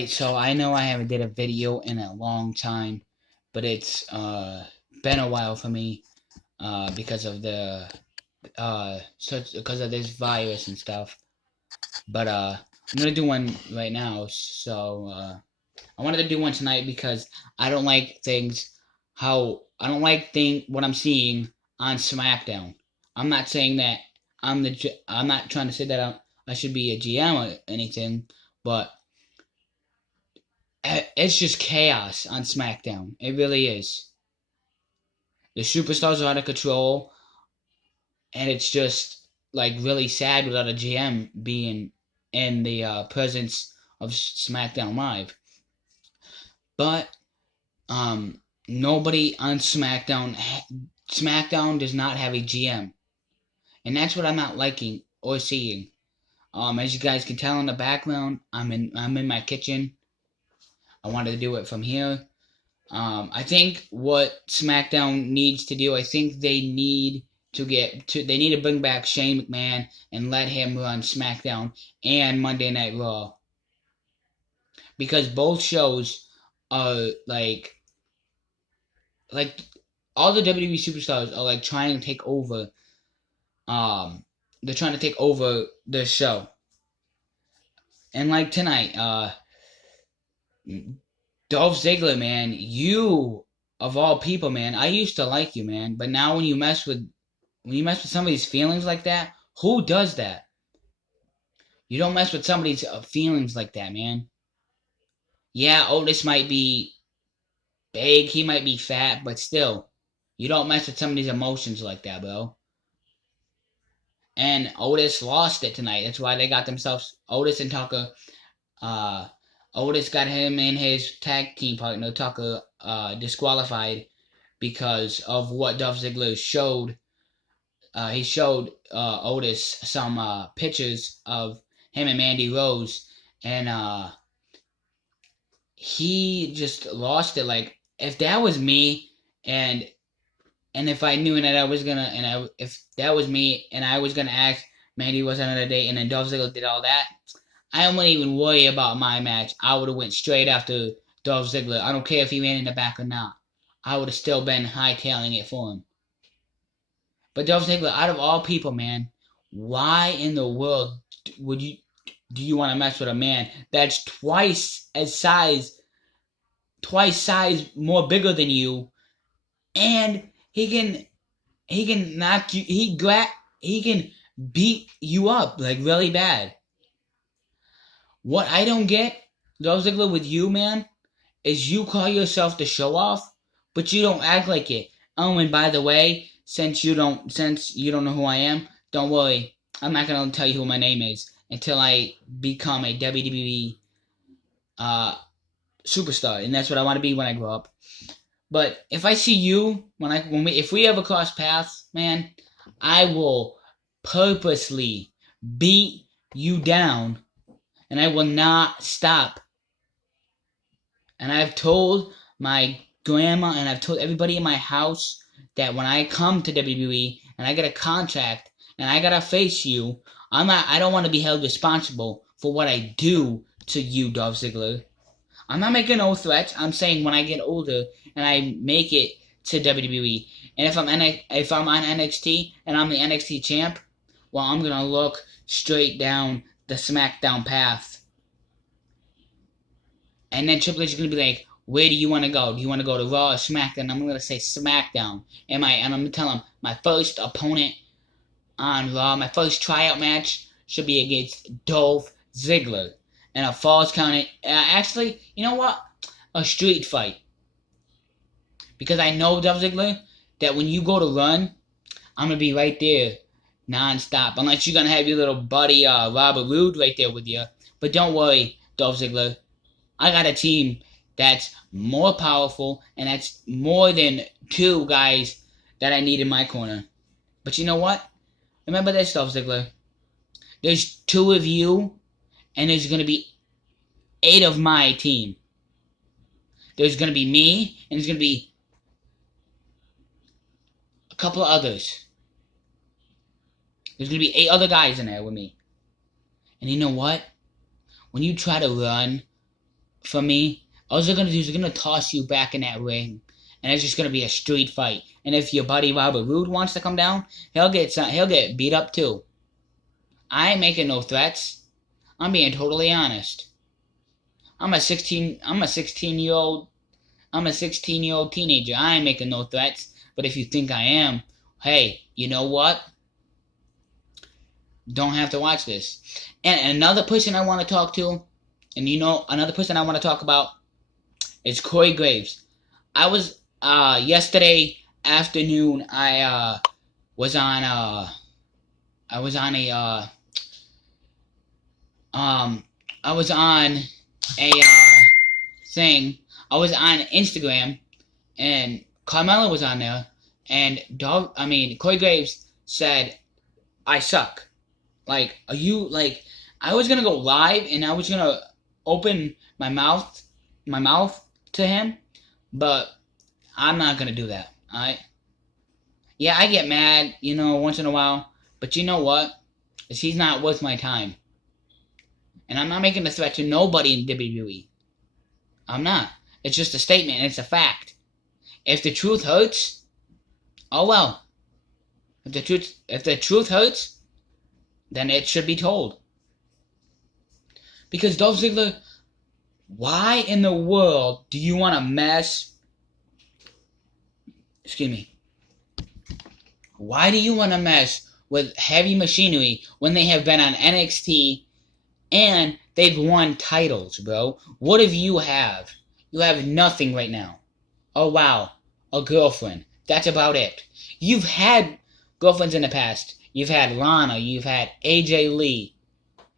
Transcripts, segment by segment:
Alright, so I know I haven't did a video in a long time, but it's been a while for me because of the because of this virus and stuff. But I'm gonna do one right now. So I wanted to do one tonight because I don't like things how I don't like what I'm seeing on SmackDown. I'm not saying that I'm not trying to say that I should be a GM or anything, but it's just chaos on SmackDown. It really is. The superstars are out of control, and it's just like really sad without a GM being in the presence of SmackDown Live. But nobody on SmackDown does not have a GM, and that's what I'm not liking or seeing. As you guys can tell in the background, I'm in my kitchen. I wanted to do it from here. I think what SmackDown needs to do, I think they need to bring back Shane McMahon and let him run SmackDown and Monday Night Raw, because both shows are like all the WWE superstars are like trying to take over. They're trying to take over the show, and like tonight, Dolph Ziggler, man, you of all people, man, I used to like you, man, but now when you mess with somebody's feelings like that, who does that? You don't mess with somebody's feelings like that, man. Yeah, Otis might be big, he might be fat, but still, you don't mess with somebody's emotions like that, bro. And Otis lost it tonight. That's why they got themselves Otis and Tucker. Uh, Otis got him and his tag team partner Tucker disqualified because of what Dolph Ziggler showed. He showed Otis some pictures of him and Mandy Rose, and he just lost it. Like, if that was me, and if I knew that I was gonna, if that was me and I was gonna ask Mandy Rose another day, and then Dolph Ziggler did all that, I wouldn't even worry about my match. I would have went straight after Dolph Ziggler. I don't care if he ran in the back or not. I would have still been hightailing it for him. But Dolph Ziggler, out of all people, man, why in the world would you do you want to mess with a man that's twice size more bigger than you, and he can knock you, he can beat you up like really bad. What I don't get, Dolph Ziggler, with you, man, is you call yourself the show off, but you don't act like it. Oh, and by the way, since you don't know who I am, don't worry. I'm not gonna tell you who my name is until I become a WWE superstar, and that's what I want to be when I grow up. But if I see you if we ever cross paths, man, I will purposely beat you down, and I will not stop. And I've told my grandma and I've told everybody in my house that when I come to WWE and I get a contract and I gotta face you, I don't want to be held responsible for what I do to you, Dolph Ziggler. I'm not making no threats. I'm saying when I get older and I make it to WWE, and if I'm on NXT and I'm the NXT champ, well, I'm gonna look straight down the SmackDown path. And then Triple H is going to be like, where do you want to go? Do you want to go to Raw or SmackDown? I'm going to say SmackDown. And I'm going to tell him my first opponent on Raw, my first tryout match should be against Dolph Ziggler. And a Falls Count. Actually, you know what? A street fight. Because I know, Dolph Ziggler, that when you go to run, I'm going to be right there non-stop. Unless you're going to have your little buddy Robert Roode right there with you. But don't worry, Dolph Ziggler. I got a team that's more powerful, and that's more than two guys that I need in my corner. But you know what? Remember this, Dolph Ziggler. There's two of you, and there's going to be 8 of my team. There's going to be me, and there's going to be a couple of others. There's going to be 8 other guys in there with me. And you know what? When you try to run for me, all they're gonna do is they're gonna toss you back in that ring, and it's just gonna be a street fight. And if your buddy Robert Roode wants to come down, he'll get beat up too. I ain't making no threats. I'm being totally honest. I'm a 16-year-old teenager. I ain't making no threats. But if you think I am, hey, you know what? Don't have to watch this. And another person I want to talk to, and another person I want to talk about is Corey Graves. I was yesterday afternoon. I was on a thing. I was on Instagram, and Carmella was on there, and Corey Graves said, "I suck." Like, are you like? I was gonna go live, and I was gonna open my mouth to him, but I'm not gonna do that. Alright? Yeah, I get mad, once in a while, but you know what? He's not worth my time. And I'm not making a threat to nobody in WWE. I'm not. It's just a statement, and it's a fact. If the truth hurts, oh well. If the truth hurts, then it should be told. Because Dolph Ziggler, why in the world do you want to mess... Excuse me. Why do you want to mess with Heavy Machinery when they have been on NXT and they've won titles, bro? What if you have? You have nothing right now. Oh, wow. A girlfriend. That's about it. You've had girlfriends in the past. You've had Lana. You've had AJ Lee.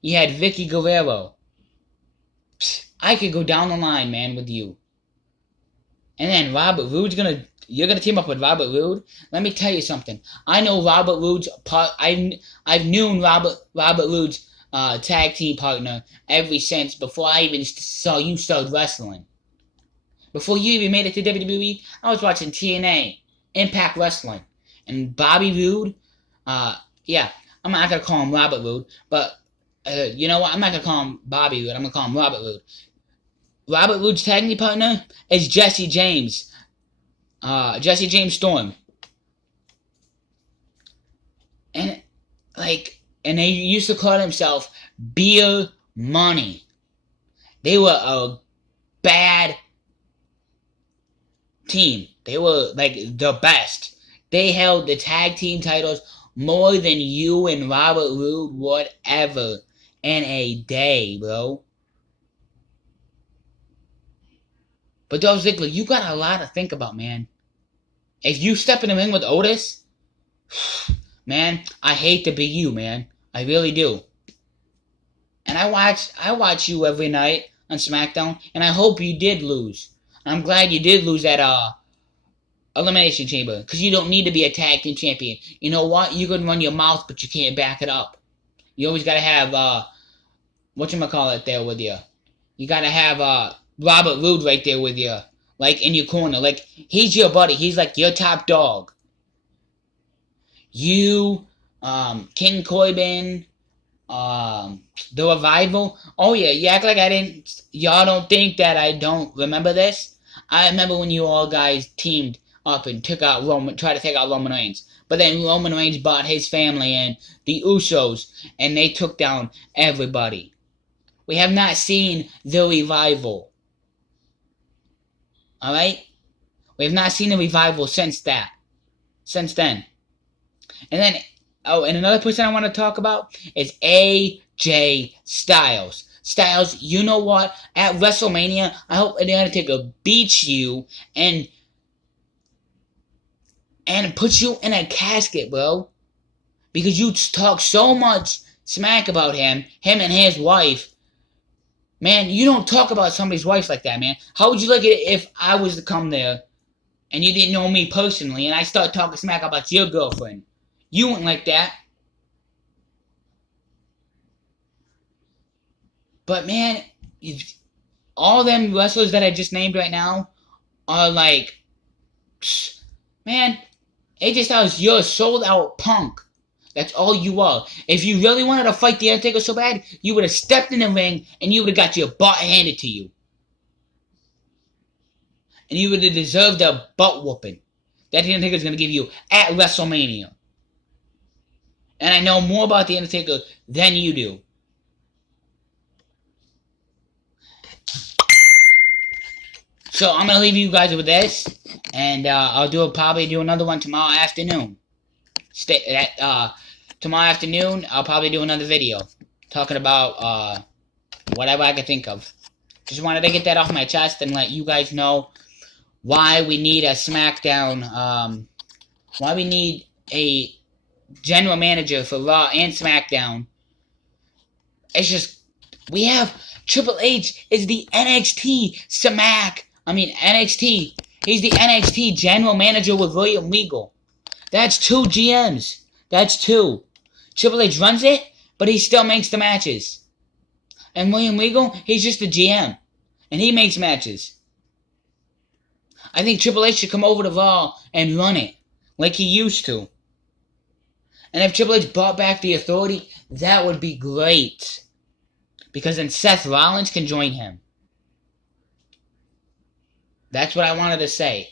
You had Vicky Guerrero. Psst, I could go down the line, man, with you. And then you're gonna team up with Robert Roode? Let me tell you something. I know Robert Roode's I've known Robert Roode's tag team partner ever since before I even saw you start wrestling. Before you even made it to WWE, I was watching TNA, Impact Wrestling. And Bobby Roode, yeah, I'm not going to call him Robert Roode, but you know what? I'm not going to call him Bobby Roode. I'm going to call him Robert Roode. Robert Roode's tag team partner is Jesse James. Jesse James Storm. And they used to call themselves Beer Money. They were a bad team. They were like the best. They held the tag team titles more than you and Robert Roode would ever in a day, bro. But Dolph Ziggler, you got a lot to think about, man. If you step in the ring with Otis, man, I hate to be you, man. I really do. And I watch you every night on SmackDown, and I hope you did lose. I'm glad you did lose that Elimination Chamber, because you don't need to be a tag team champion. You know what? You can run your mouth, but you can't back it up. You always gotta have whatchamacallit there with you. You gotta have Robert Roode right there with you, like in your corner. Like, he's your buddy. He's like your top dog. You, King Corbin, The Revival. Oh yeah, you act like y'all don't think that I don't remember this? I remember when you all guys teamed up and tried to take out Roman Reigns. But then Roman Reigns brought his family and the Usos, and they took down everybody. We have not seen The Revival. Alright? We have not seen The Revival since then. And then, and another person I want to talk about is AJ Styles. Styles, you know what? At WrestleMania, I hope The Undertaker beats you and puts you in a casket, bro. Because you talk so much smack about him and his wife. Man, you don't talk about somebody's wife like that, man. How would you like it if I was to come there and you didn't know me personally and I start talking smack about your girlfriend? You wouldn't like that. But man, all them wrestlers that I just named right now are like, man, AJ Styles, you're a sold out punk. That's all you are. If you really wanted to fight The Undertaker so bad, you would have stepped in the ring and you would have got your butt handed to you. and you would have deserved a butt whooping that The Undertaker is going to give you at WrestleMania. And I know more about The Undertaker than you do. So I'm going to leave you guys with this, and I'll probably do another one tomorrow afternoon. Tomorrow afternoon, I'll probably do another video talking about whatever I can think of. Just wanted to get that off my chest and let you guys know why we need a SmackDown, why we need a general manager for Raw and SmackDown. It's just, we have Triple H is the NXT He's the NXT general manager with William Regal. That's 2 GMs. That's 2. Triple H runs it, but he still makes the matches. And William Regal, he's just a GM. And he makes matches. I think Triple H should come over to Raw and run it like he used to. And if Triple H brought back the Authority, that would be great. Because then Seth Rollins can join him. That's what I wanted to say.